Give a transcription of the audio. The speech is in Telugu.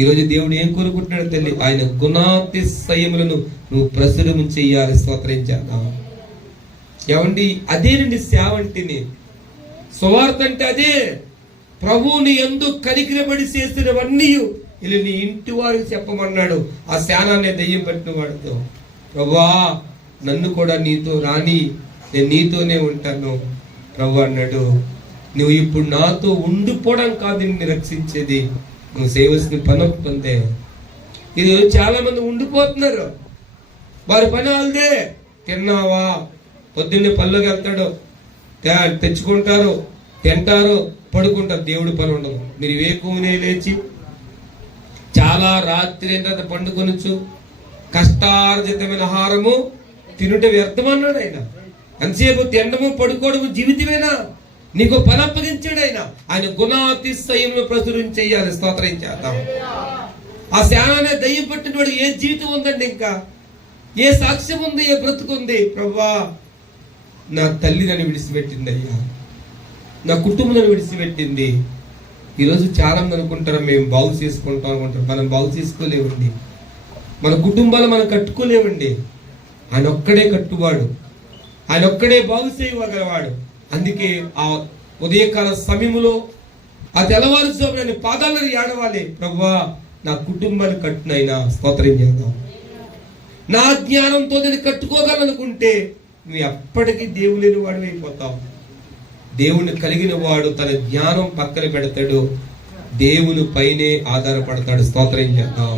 ఈరోజు దేవుడు ఏం కోరుకుంటున్నాడు తల్లి? ఆయన గుణాతిశయములను నువ్వు ప్రచురం చెయ్యాలి. స్తోత్రం చేద్దాం. ఏమండి, అదేనండి సేవ అంటేనే. సువార్త అంటే అదే. ప్రభువుని యందు కనికరపడి చేసినవన్నీ ఇలా నీ ఇంటి వారికి చెప్పమన్నాడు. ఆ శానాన్ని దెయ్యం పట్టిన వాడితో, ప్రభువా నన్ను కూడా నీతో రాని, నేను నీతోనే ఉంటాను ప్రభు అన్నాడు. నువ్వు ఇప్పుడు నాతో ఉండిపోవడం కాదు నిన్ను రక్షించేది, నువ్వు చేయవలసిన పని పొందే. ఇది చాలా మంది ఉండిపోతున్నారు. వారి పని వాళ్ళదే. తిన్నావా, పొద్దున్నే పళ్ళకి వెళ్తాడు, తెచ్చుకుంటారు, తింటారు, పడుకుంటారు. దేవుడి పని ఉండదు. మీరు వేకునే లేచి చాలా రాత్రి తర్వాత పండుకొనొచ్చు, కష్టార్జితమైన ఆహారము తినుట వ్యర్థమన్నాడు ఆయన. అంతసేపు తినడము పడుకోవడము జీవితమేనా? నీకు పని అప్పగించాడు ఆయన. ఆయన గుణాతిశయమును ప్రచురం చెయ్యాలి. స్తోత్రం చేద్దాం. ఆ శానాన్ని దయ్యం పట్టిన వాడు ఏ జీవితం ఉందండి? ఇంకా ఏ సాక్ష్యం ఉంది? ఏ బ్రతుకుంది? ప్రభువా నా తల్లి నన్ను విడిచిపెట్టింది అయ్యా, నా కుటుంబం నన్ను విడిచిపెట్టింది. ఈరోజు చాలా మంది అనుకుంటారు మేము బాగు చేసుకుంటాం అనుకుంటారు. మనం బాగు చేసుకోలేవండి. మన కుటుంబాలు మనం కట్టుకోలేవండి. ఆయన ఒక్కడే కట్టువాడు, ఆయన ఒక్కడే బాగు చేయగలవాడు. అందుకే ఆ ఉదయకాల సమయంలో ఆ తెల్లవారుజామున పాదాలను ఏడవాలి, ప్రభువా నా కుటుంబాన్ని కట్టునైనా. స్తోత్రం చేద్దాం. నా జ్ఞానంతో నేను కట్టుకోగలనుకుంటే నువ్వు ఎప్పటికీ దేవుడు లేని వాడు అయిపోతావు. దేవుని కలిగిన వాడు తన జ్ఞానం పక్కన పెడతాడు, దేవుని పైనే ఆధారపడతాడు. స్తోత్రం చేద్దాం.